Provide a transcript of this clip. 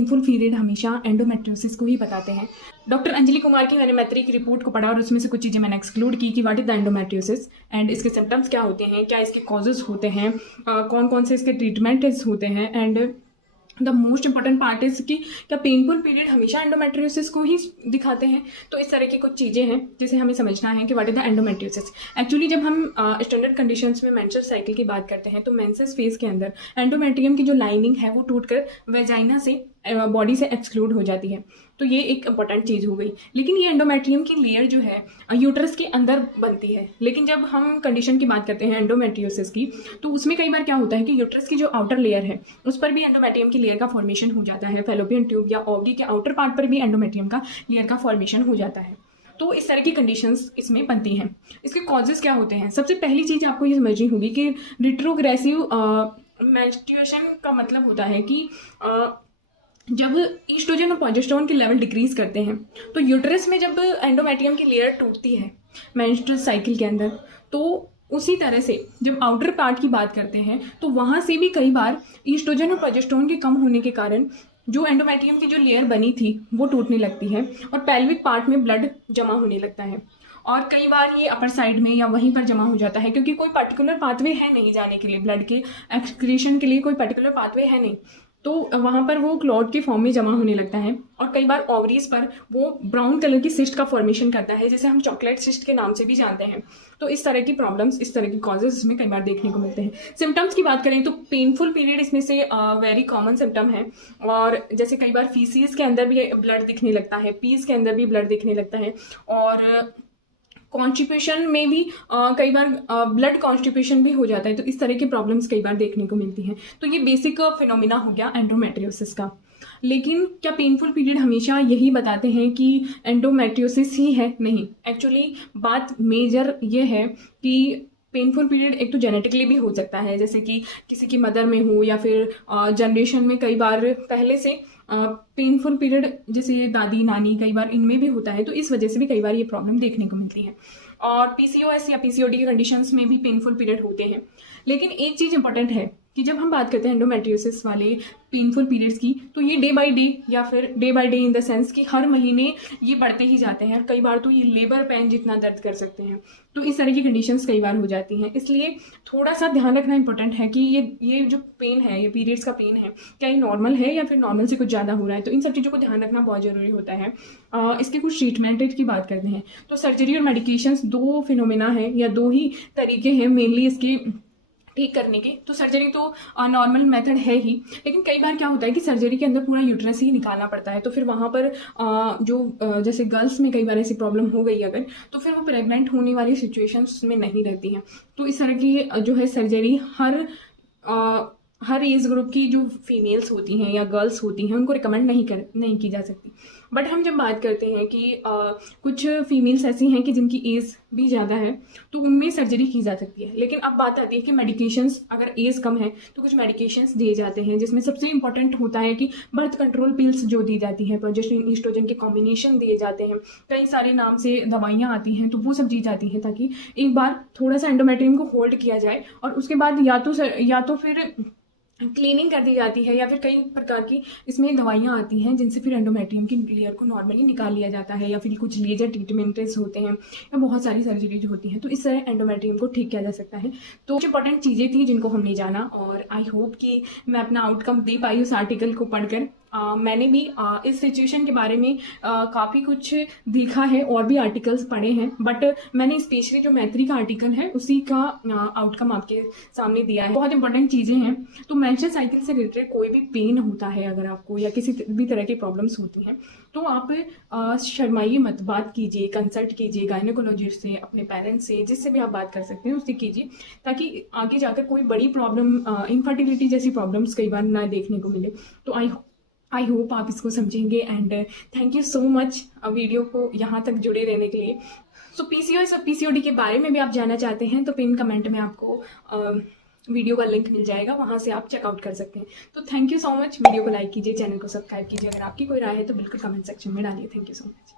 Painful period हमेशा endometriosis को ही बताते हैं। डॉक्टर अंजलि कुमार की मैंने मैत्री की रिपोर्ट को पढ़ा और उसमें से कुछ चीज़ें मैंने एक्सक्लूड की कि what is the endometriosis and इसके सिम्टम्स क्या होते हैं, क्या इसके कॉजेज होते हैं, कौन कौन से इसके ट्रीटमेंट होते हैं and the most important part is कि क्या पेनफुल पीरियड हमेशा एंडोमेट्रियोसिस को ही दिखाते हैं। तो इस तरह की कुछ चीज़ें हैं जिसे हमें समझना है कि what is the endometriosis. Actually जब हम स्टैंडर्ड कंडीशंस में मेंस्ट्रुअल साइकिल की बात करते हैं तो मेंसेस फेज के अंदर एंडोमेट्रियम की जो लाइनिंग है वो टूटकर वेजाइना से बॉडी से एक्सक्लूड हो जाती है। तो ये एक इंपॉर्टेंट चीज़ हो गई। लेकिन ये एंडोमेट्रियम की लेयर जो है यूट्रस के अंदर बनती है। लेकिन जब हम कंडीशन की बात करते हैं एंडोमेट्रियोसिस की तो उसमें कई बार क्या होता है कि यूट्रस की जो आउटर लेयर है उस पर भी एंडोमेट्रियम की लेयर का फॉर्मेशन हो जाता है। फैलोपियन ट्यूब या ओवरी के आउटर पार्ट पर भी एंडोमेट्रियम का लेयर का फॉर्मेशन हो जाता है। तो इस तरह की कंडीशंस इसमें बनती हैं। इसके कॉजेज क्या होते हैं? सबसे पहली चीज़ आपको ये समझनी होगी कि रिट्रोग्रेसिव मेंस्ट्रुएशन का मतलब होता है कि जब ईस्ट्रोजन और प्रोजेस्टेरोन के लेवल डिक्रीज करते हैं तो यूट्रस में जब एंडोमेट्रियम की लेयर टूटती है मेंस्ट्रुअल साइकिल के अंदर, तो उसी तरह से जब आउटर पार्ट की बात करते हैं तो वहाँ से भी कई बार ईस्ट्रोजन और प्रोजेस्टेरोन के कम होने के कारण जो एंडोमेट्रियम की जो लेयर बनी थी वो टूटने लगती है और पेल्विक पार्ट में ब्लड जमा होने लगता है। और कई बार ये अपर साइड में या वहीं पर जमा हो जाता है क्योंकि कोई पर्टिकुलर पाथवे है नहीं जाने के लिए, ब्लड के एक्सक्रीशन के लिए कोई पर्टिकुलर पाथवे है नहीं, तो वहाँ पर वो क्लॉट के फॉर्म में जमा होने लगता है। और कई बार ओवरीज पर वो ब्राउन कलर की सिस्ट का फॉर्मेशन करता है जिसे हम चॉकलेट सिस्ट के नाम से भी जानते हैं। तो इस तरह की प्रॉब्लम्स, इस तरह की कॉजेज इसमें कई बार देखने को मिलते हैं। सिम्टम्स की बात करें तो पेनफुल पीरियड इसमें से वेरी कॉमन सिम्टम है। और जैसे कई बार फीसीज के अंदर भी ब्लड दिखने लगता है, पीस के अंदर भी ब्लड दिखने लगता है और कॉन्स्टिपेशन में भी कई बार ब्लड कॉन्स्टिपेशन भी हो जाता है। तो इस तरह की प्रॉब्लम्स कई बार देखने को मिलती हैं। तो ये बेसिक फिनोमिना हो गया एंडोमेट्रियोसिस का। लेकिन क्या पेनफुल पीरियड हमेशा यही बताते हैं कि एंडोमेट्रियोसिस ही है? नहीं, एक्चुअली बात मेजर ये है कि पेनफुल पीरियड एक तो जेनेटिकली भी हो सकता है, जैसे कि किसी की मदर में हो या फिर जनरेशन में कई बार पहले से पेनफुल पीरियड जैसे दादी नानी कई बार इनमें भी होता है। तो इस वजह से भी कई बार ये प्रॉब्लम देखने को मिलती है। और पीसीओएस या पीसीओडी के कंडीशंस में भी पेनफुल पीरियड होते हैं। लेकिन एक चीज़ इंपॉर्टेंट है कि जब हम बात करते हैं एंडोमेट्रियोसिस वाले पेनफुल पीरियड्स की तो ये डे बाय डे या फिर day by day in the sense कि हर महीने ये बढ़ते ही जाते हैं और कई बार तो ये लेबर पेन जितना दर्द कर सकते हैं। तो इस तरह की कंडीशंस कई बार हो जाती हैं। इसलिए थोड़ा सा ध्यान रखना इंपॉर्टेंट है कि ये जो पेन है, ये पीरियड्स का पेन है, क्या ये नॉर्मल है या फिर नॉर्मल से कुछ ज़्यादा हो रहा है। तो इन सब चीज़ों को ध्यान रखना बहुत ज़रूरी होता है। इसके कुछ ट्रीटमेंट की बात करते हैं तो सर्जरी और मेडिकेशंस दो फिनोमेना है या दो ही तरीके हैं मेनली इसके ठीक करने के। तो सर्जरी तो नॉर्मल मेथड है ही, लेकिन कई बार क्या होता है कि सर्जरी के अंदर पूरा यूट्रस ही निकालना पड़ता है। तो फिर वहाँ पर जैसे गर्ल्स में कई बार ऐसी प्रॉब्लम हो गई अगर, तो फिर वो प्रेग्नेंट होने वाली सिचुएशंस में नहीं रहती हैं। तो इस तरह की जो है सर्जरी हर एज ग्रुप की जो फीमेल्स होती हैं या गर्ल्स होती हैं उनको रिकमेंड नहीं की जा सकती। बट हम जब बात करते हैं कि कुछ फीमेल्स ऐसी हैं कि जिनकी एज भी ज़्यादा है तो उनमें सर्जरी की जा सकती है। लेकिन अब बात आती है कि मेडिकेशंस, अगर एज कम है तो कुछ मेडिकेशंस दिए जाते हैं जिसमें सबसे इंपॉर्टेंट होता है कि बर्थ कंट्रोल पिल्स जो दी जाती हैं, प्रोजेस्टेरोन ईस्ट्रोजन के कॉम्बिनेशन दिए जाते हैं, कई सारे नाम से दवाइयाँ आती हैं, तो वो सब दी जाती हैं ताकि एक बार थोड़ा सा एंडोमेट्रियम को होल्ड किया जाए और उसके बाद या तो फिर क्लीनिंग कर दी जाती है या फिर कई प्रकार की इसमें दवाइयाँ आती हैं जिनसे फिर एंडोमेट्रियम की लेयर को नॉर्मली निकाल लिया जाता है या फिर कुछ लेजर ट्रीटमेंट्स होते हैं या बहुत सारी सर्जरीज होती हैं। तो इस तरह एंडोमेट्रियम को ठीक किया जा सकता है। तो कुछ इंपॉर्टेंट चीज़ें थी जिनको हमने जाना और आई होप कि मैं अपना आउटकम दे पाई उस आर्टिकल को पढ़कर। मैंने भी इस सिचुएशन के बारे में काफ़ी कुछ देखा है और भी आर्टिकल्स पढ़े हैं, बट मैंने स्पेशली जो मैत्री का आर्टिकल है उसी का आउटकम आपके सामने दिया है। बहुत इंपॉर्टेंट चीज़ें हैं। तो मेंस्ट्रुअल साइकिल से रिलेटेड कोई भी पेन होता है अगर आपको या किसी भी तरह की प्रॉब्लम्स होती हैं तो आप शर्माइए मत, बात कीजिए, कंसल्ट कीजिए गायनेकोलॉजिस्ट से, अपने पेरेंट्स से, जिससे भी आप बात कर सकते हैं उससे कीजिए ताकि आगे जाकर कोई बड़ी प्रॉब्लम, इनफर्टिलिटी जैसी प्रॉब्लम्स कई बार ना देखने को मिले। तो आई होप आप इसको समझेंगे and thank you so much video को यहाँ तक जुड़े रहने के लिए। सो पीसीओएस और पीसीओडी के बारे में भी आप जानना चाहते हैं तो पिन कमेंट में आपको वीडियो का लिंक मिल जाएगा, वहाँ से आप चेकआउट कर सकते हैं। तो thank you so much. Video को लाइक कीजिए, चैनल को सब्सक्राइब कीजिए। अगर आपकी कोई राय है तो बिल्कुल कमेंट सेक्शन में डालिए। Thank you so much.